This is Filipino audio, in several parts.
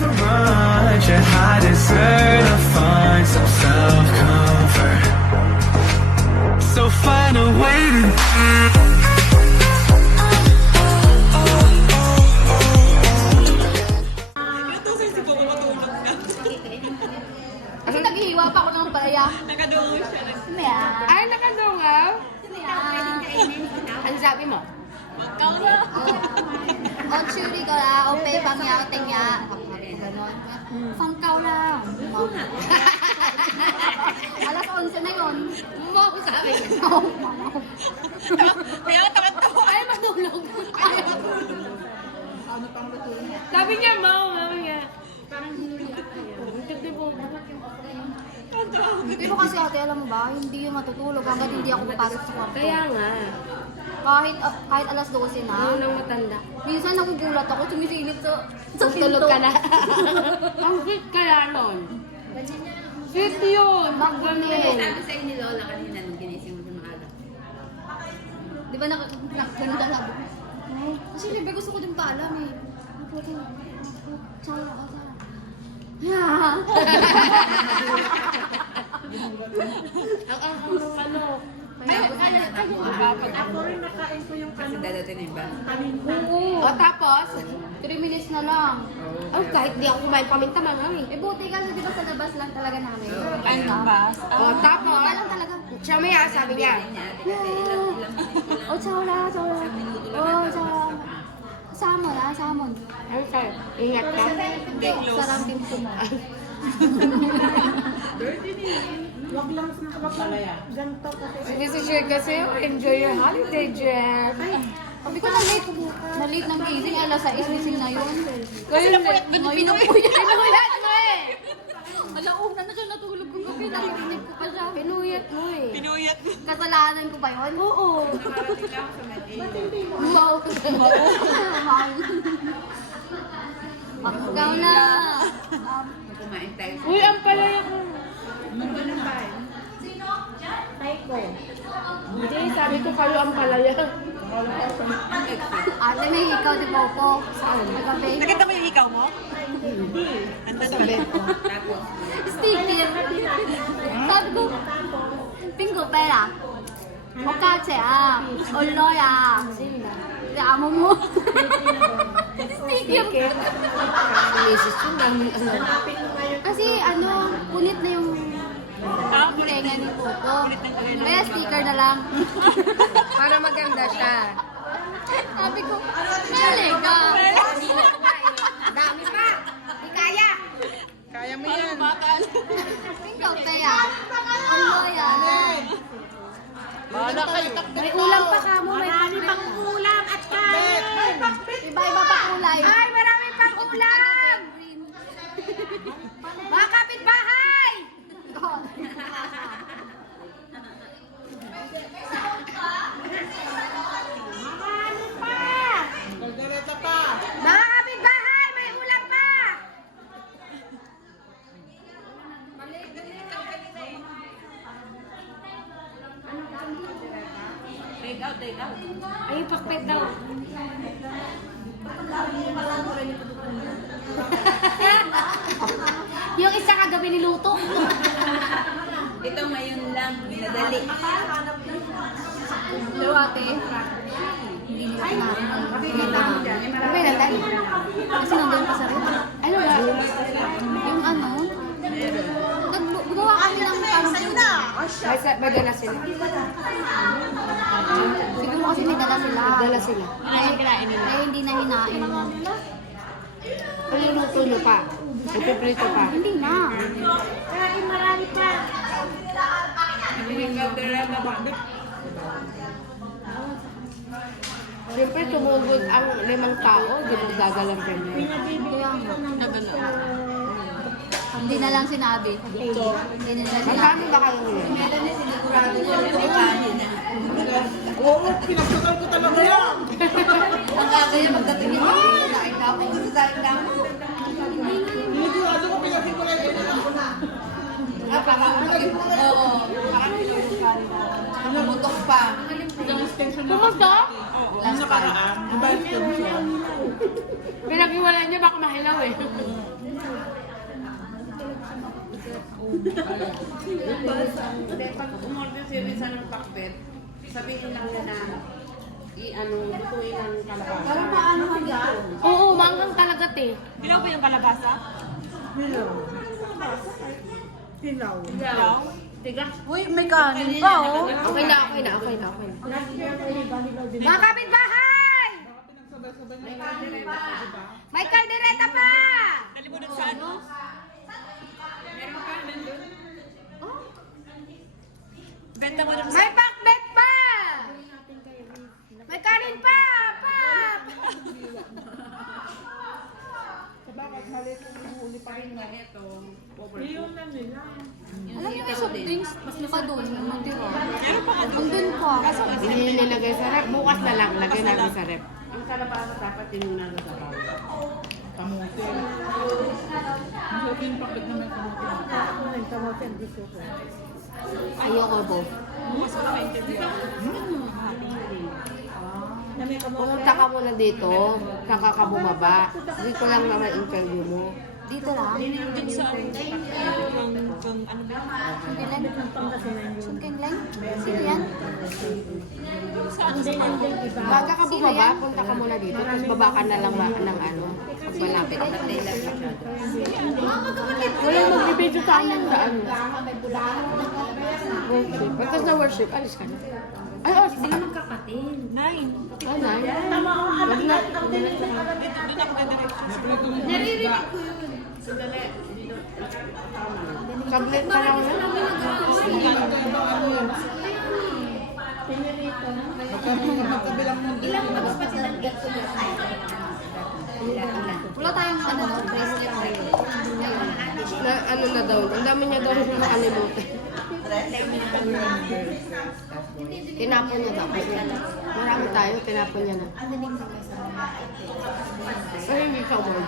for lunch, and I deserve to find some self-comfort. So find a way to Kasi naghihiwa pa ako ng palaya. Nakadungo siya. Ay, nakadungaw? Ano sabi mo? Magkaw na. O, churi ko lang. O, pe, pangyaw, tingya. Ganon. Pangkaw lang. Alas 11 na yun. Mo ako sabi. Kaya tawa-tawa. Ay, matulog. Ano pang luto niya? Sabi niya, mama niya. Parang hindi ako. Hindi po. Pero kasi ate, alam mo ba, hindi yung matutulog hanggang hindi ako papasok sa kwarto. Kaya nga. Kahit alas 12 na. Ano nang matanda? Minsan nagugulat ako, sumisilip sa Tulog ka na. Ang sweet kaya nun. Sweet yun. Makulit. Sabi sa'yo ni Lola kanina nung ginising mo sa maaga. Di ba nakaganda na ako? Kasi libre gusto ko din paalam eh. Tsara ako, tsara. Ang ano. Ako rin nakain ko yung kasi dadating na yung ba? Oo. O tapos, 3 minutes na lang. oh, kahit di ako kumain paminta mamami. Eh buti kasi di ba sa labas lang talaga namin. Ay, labas. O tapos, Iba lang talaga. siya maya sabi niya. Oh, tsara, tsara. Oh, tsara. Salmon ah, salmon. Ano sa'yo? Ingat ka. Sarap din po. This is your kasi, enjoy your holiday, Jeff. Sabi ko na late ng gising, alas 6 gising na yun. Kasi napuyat ba ni Pinoy? Pinuyat mo eh. Alauna na siya natulog kong gabi, narinig ko pa siya. Pinuyat mo eh. Pinuyat. Kasalanan ko ba yun? Oo. Mau. Ikaw na. Kumain tayo. Uy, ang palaya ko. Hindi, sabi ko kayo ang palaya. Ate, may ikaw di ba po? Saan? Magabi. Nakita mo yung ikaw mo? Ando sa bed. Tapos, Sticker. Sabi ko, pingo pera. Okache ah. Oloy ah. Hindi, amo mo. Sticker. Misis yun lang. Kasi ano, punit na yung tenga ni Coco. Kaya sticker na lang. Para maganda siya. Sabi ko, talaga. Dami pa. Di kaya. Kaya mo yan. Pingo pera. Oloy ah. Bahala kayo. May ulam pa ka mo. marami pang ulam at kain! Iba-iba pa kulay. Ay, marami pang ulam. Mga kapitbahay. Mga kapitbahay, may ulam pa. Take out, take out. Ay, pakpet daw. Yung isa kagabi niluto. Ito ngayon lang, minadali. Pero ate, hindi nila kumain. May nandali. Kasi nandun pa sa rin. Ano ba? Yung ano? Gumawa kami ng parang... May dala sila. Siguro kasi may dala sila. Dala sila. Kaya hindi na hinain. Ano yung luto nyo pa? Ipiprito pa. Hindi na. Siyempre, tumugod ang 5 tao. Di mo gagalang ganyan. Kaya nga. Hindi na lang sinabi. Hindi na lang sinabi. Magkano ba kayo ngayon? Melanie, sinigurado niya na may kanin. Oo, pinagsagal ko talaga yan. Ang kagaya pagdating nito, nain ka ako. Sasain ka ako. Pinagurado ko, pinagsimulan ko na. Oo. Namutok pa. Kumusta? Last time. Pinag-iwalay niya baka mahilaw eh. Hindi, pag umorder si Risa ng pakbet, sabihin lang na lutuin ng kalabasa. Parang paano ka dyan? Oo, manghang talaga te. Dilaw ba yung kalabasa? Hilaw. Dilaw? Tigas. Uy, may kanin pa oh. Okay na. Mga kapitbahay! May kaldereta pa! Dali mo dun sa ano? Benta mo dun sa... May pakbet pa! May kanin pa! Yun na nila. Alam niyo may soft drinks? Mas naka doon. Hindi ko. Meron pa ka dun. Andun pa. Hindi nilagay sa rep. Bukas na lang. Lagay namin sa rep. Ang kalabasa dapat tinunan sa sabaw. Kamote. Ang sarap yung pakit na may kamote. Ako ng kamote, hindi ko. Ayoko po. Bukas ko na interview. Na may kamote. Pumunta ka muna dito. Saka ka bumaba. Dito lang na may interview mo. Dito lang? Dun sa ano ba yun? Sungkin lang? Sino yan? Saan sa Baga ka bumaba, punta ka muna dito. Tapos baba ka na lang ng ano. Pag malapit. Walang magbibidyo sa amin na ano. Worship. Pagkas na worship, alis ka na. Ay, oh, sige. Magkapatid. 9. Ay, nay. Doon ako dediretso. Naririnig ko yun. Tablet ka lang na. Magkabilang mo. Ilang magkapatid ang dito niya? Wala tayong ano, bracelet na ano na daw. Ang dami niya daw nakalimutan. Tinapon niya daw. Marami tayo, tinapon niya na. Ay, hindi ka order.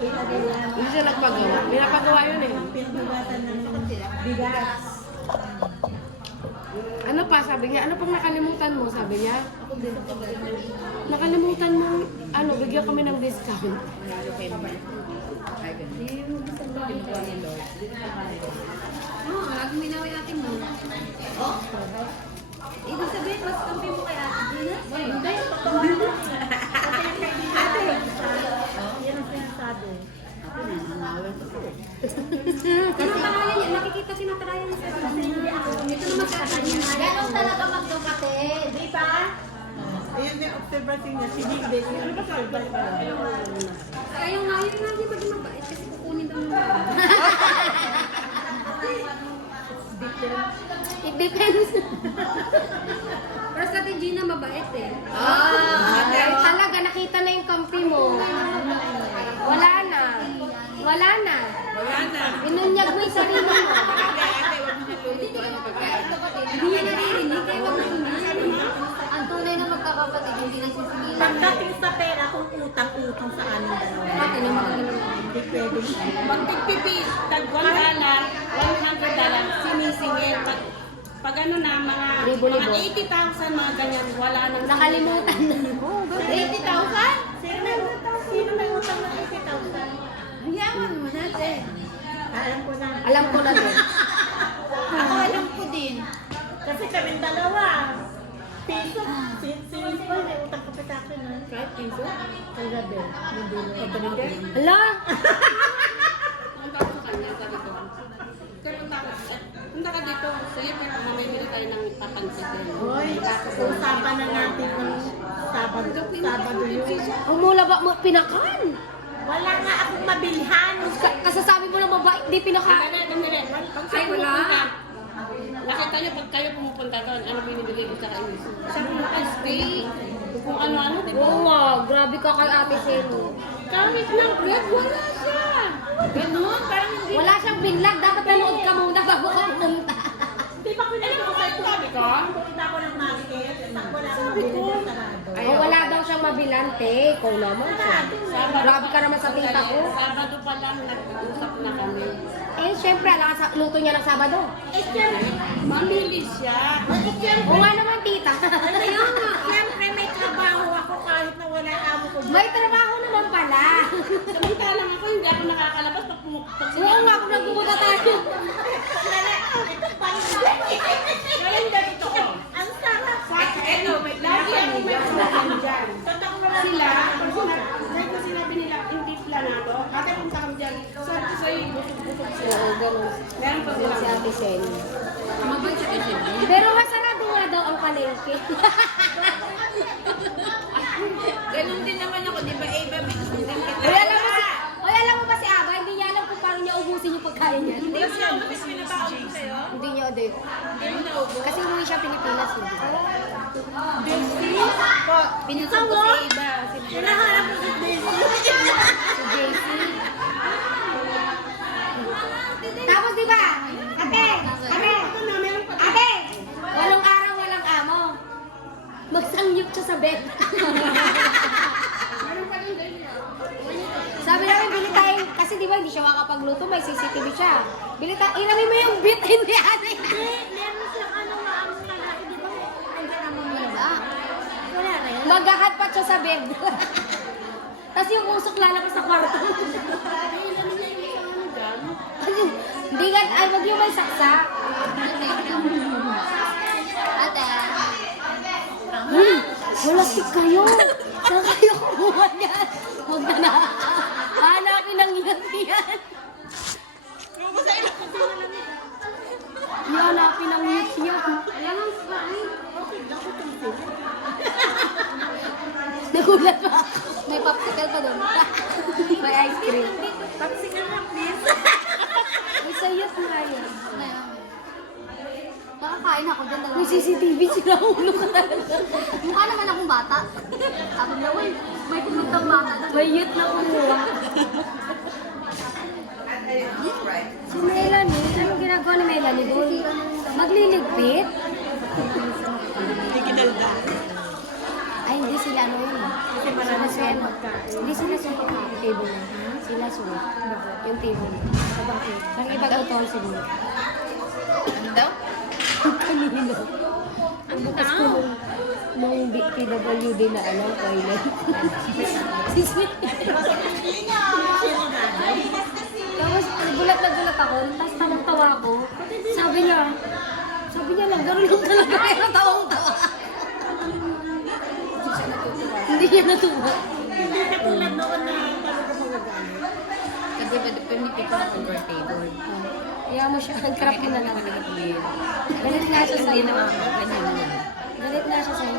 Hindi siya nagpagawa. Pinapagawa yun eh. Pinagugatan ng bigas. Ano pa, sabi niya, ano pang nakalimutan mo? Sabi niya, nakalimutan mo, ano, bigyan kami ng discount. Lagi minawin natin mo. Oh? Ibig sabihin, mas kampi mo kay Ate Gina? Hindi, totoo. Ate! Yan ang sinasabi. Tinatarayan niya, nakikita tinatarayan niya sa ito naman sa kanya. Ganon talaga magkapatid, di ba? Ayun yung observation niya, si Big Big. Ano ba sa Kaya nga yun nga, di ba di mabait kasi kukunin daw naman. It depends. Pero sa Ate Gina, mabait eh. Talaga, nakita na yung kampi mo. Wala na. Wala na. Inunyag mo yung sarili mo. Hindi niya naririnig, kaya wag mo na. Ang tunay na magkakapatid, hindi nagsisigilan. Pagdating sa pera, kung utang-utang sa amin dalawa. Pati na magagaling. Hindi pwedeng. Pag tigpipis, tag $100, sinisingil. Pag ano na, mga Libo-libo. 80,000 mga ganyan, wala nang Nakalimutan na. 80,000? Sino may utang ng 80,000? Hayaman mo natin. Alam ko na. Alam ko na din. Ako alam ko din. Kasi kami dalawa. Piso. Sinispoy, may utang kapit akin na. Kahit piso? Kay Rabel. Hindi mo. Ito rin din? Ala! Punta ko sa kanya, sabi ko, punta ka dito, sige, pero mamimili tayo ng papansitin. Hoy, usapan na natin ng Sabado yun. Ang mula ba mo pinakan? Wala nga akong mabilhan. Kasasabi mo lang mabait, di pinakan. Ay, wala. Nakita niyo, pag kayo pumupunta doon, ano binibigay ko sa kanyo? Sa steak. Kung ano-ano, di ba? Oo nga, grabe ka kay Ate Selo. Kahit ng bread, wala siya. Ganun, parang hindi. Wala siyang binlag, dapat nanood ka muna bago ka pumunta. Di ba pinag ko kayo Sabi ko, pumunta ako ng market? Wala akong mabili ng sarado. O wala daw siyang mabilante, ikaw naman. Grabe ka naman sa tita ko. Sabado pa lang, nag-usap na kami. Eh, syempre, alam ka sa luto niya ng Sabado. Mamili siya. O nga naman, tita. Ayun nga, siyempre may trabaho ako kahit na wala amo ko. May trabaho naman pala. Samantalang ako, hindi ako nakakalabas pag Oo nga, kung nagpupunta tayo. Ang sarap. Eto, lagi ako may sinabi dyan. Sila, dahil ko sinabi nila, hindi planado. Ate, punta kami dyan. Sabi ko sa'yo, busog-busog sila. Oo, ganun. Meron pa sila. Si Ate Sen. Mabait si Ate Sen. Pero masarado nga daw ang palengke. Ganun din naman ako, di ba? Eva, din kita. Uy, alam mo ba si Aba? Hindi niya alam kung paano niya ubusin yung pagkain niya. Hindi mo na ubus, pinabaon ko sa'yo. Hindi niya, hindi. Hindi mo na ubus. Kasi umuwi siya Pilipinas. Eh. Pinuntan ko si Eva. Hinahanap ko si Daisy. Si JC. Tapos di ba? Ate! Walong araw, walang amo. Magsangyup siya sa bed. Sabi namin, bili tayo, kasi di ba hindi siya makapagluto, may CCTV siya. Bili tayo, ilami mo yung bit, hindi ate. Meron siyang ano nga ang lalaki, di ba? Nandiyan ang mamila. Wala na yun. Maghahatpat siya sa bed. Tapos yung usok lalabas sa kwarto. Hindi nga, ay wag yung may saksak. Ate. Walastik kayo. Saan kayo kumuha niyan? Huwag na. Hanapin ang yan. Hanapin ang yan. Alam mo, kain. Nagulat pa ako. May popsicle pa doon. May ice cream. Popsicle na, please. May sayot na yan. Nakakain ako dyan. May CCTV sila ulo ka talaga. Mukha naman akong bata. Sabi na, uy, may pumuntang bata. May youth na kumuha. Si Melanie, anong ginagawa ni Melanie doon? Magliligpit? Hindi kinalda. Ay, hindi sila ano yun. Kasi marami siyang magkain. Hindi sila suot yung table na. Sila suot. Yung table. Sa bakit? Ang iba daw tol sila. Ano daw? Kanino? Ang bukas ko nung PWD na ano, toilet. Si Sweet. Tapos gulat na gulat ako, tapos tawang-tawa ako. Sabi niya lang, gano'n lang talaga, pero tawang-tawa. Hindi niya natuwa. Hindi katulad noon na talaga magagamit. Kasi ba pinipit ko ng convertible? Kaya mo siya, nag-crap mo na lang. Galit nga siya sa'yo. Galit nga siya sa'yo.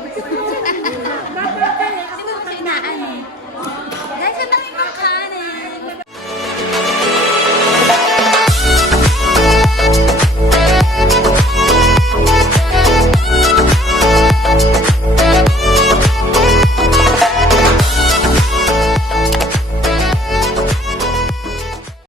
Bakit? Kasi mo kasi inaan eh. Guys, ang dami pang